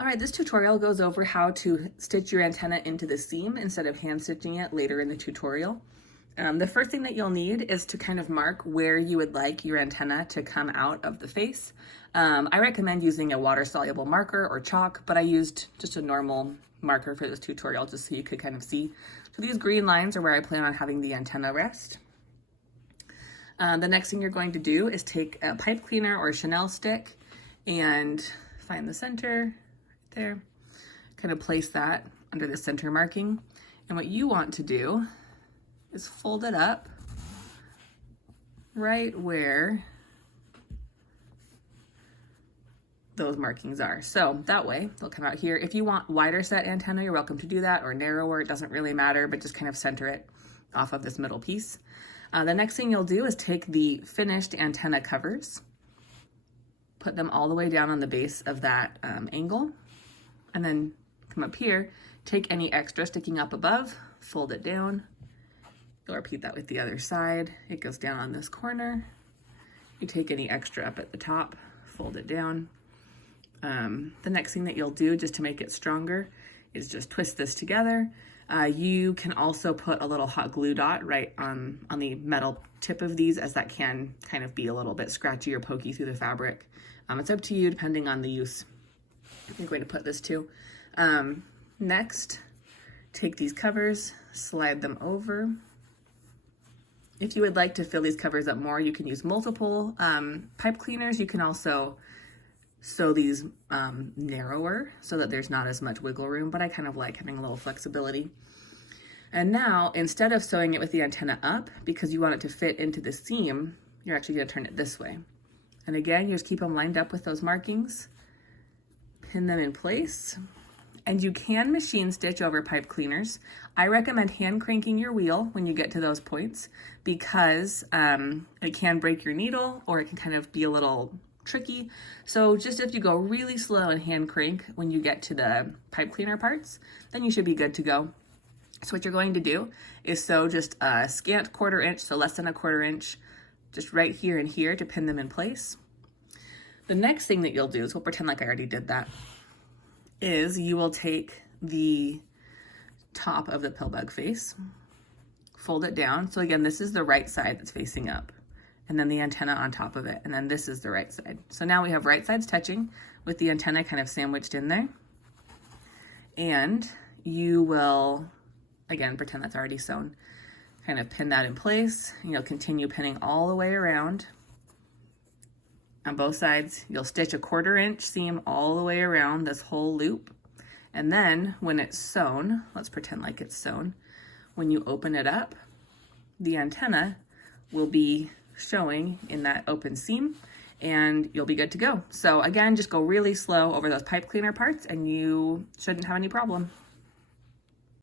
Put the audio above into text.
All right, this tutorial goes over how to stitch your antenna into the seam instead of hand stitching it later in the tutorial. The first thing that you'll need is to kind of mark where you would like your antenna to come out of the face. I recommend using a water-soluble marker or chalk, but I used just a normal marker for this tutorial just so you could kind of see. So these green lines are where I plan on having the antenna rest. The next thing you're going to do is take a pipe cleaner or a Chanel stick and find the center right there, kind of place that under the center marking. And what you want to do is fold it up right where those markings are. So that way they'll come out here. If you want wider set antenna, you're welcome to do that, or narrower, it doesn't really matter, but just kind of center it off of this middle piece. The next thing you'll do is take the finished antenna covers, put them all the way down on the base of that angle, and then come up here, take any extra sticking up above, fold it down. You'll repeat that with the other side. It goes down on this corner. You take any extra up at the top, fold it down. The next thing that you'll do just to make it stronger is just twist this together. You can also put a little hot glue dot right on the metal tip of these, as that can kind of be a little bit scratchy or pokey through the fabric. It's up to you depending on the use you're going to put this to. Next, take these covers, slide them over. If you would like to fill these covers up more, you can use multiple pipe cleaners. You can also sew these narrower so that there's not as much wiggle room, but I kind of like having a little flexibility. And now, instead of sewing it with the antenna up, because you want it to fit into the seam, you're actually gonna turn it this way. And again, you just keep them lined up with those markings, pin them in place, and you can machine stitch over pipe cleaners. I recommend hand cranking your wheel when you get to those points, because it can break your needle, or it can kind of be a little tricky. So just if you go really slow and hand crank when you get to the pipe cleaner parts, then you should be good to go. So what you're going to do is sew just a scant 1/4 inch, so less than a 1/4 inch, just right here and here to pin them in place. The next thing that you'll do is, we'll pretend like I already did that, is you will take the top of the pill bug face, fold it down. So again, this is the right side that's facing up, and then the antenna on top of it, and then this is the right side. So now we have right sides touching with the antenna kind of sandwiched in there. And you will, again, pretend that's already sewn, kind of pin that in place, and you'll continue pinning all the way around on both sides. You'll stitch a 1/4 inch seam all the way around this whole loop. And then when it's sewn, let's pretend like it's sewn, when you open it up, the antenna will be showing in that open seam, and you'll be good to go. So again, just go really slow over those pipe cleaner parts and you shouldn't have any problem.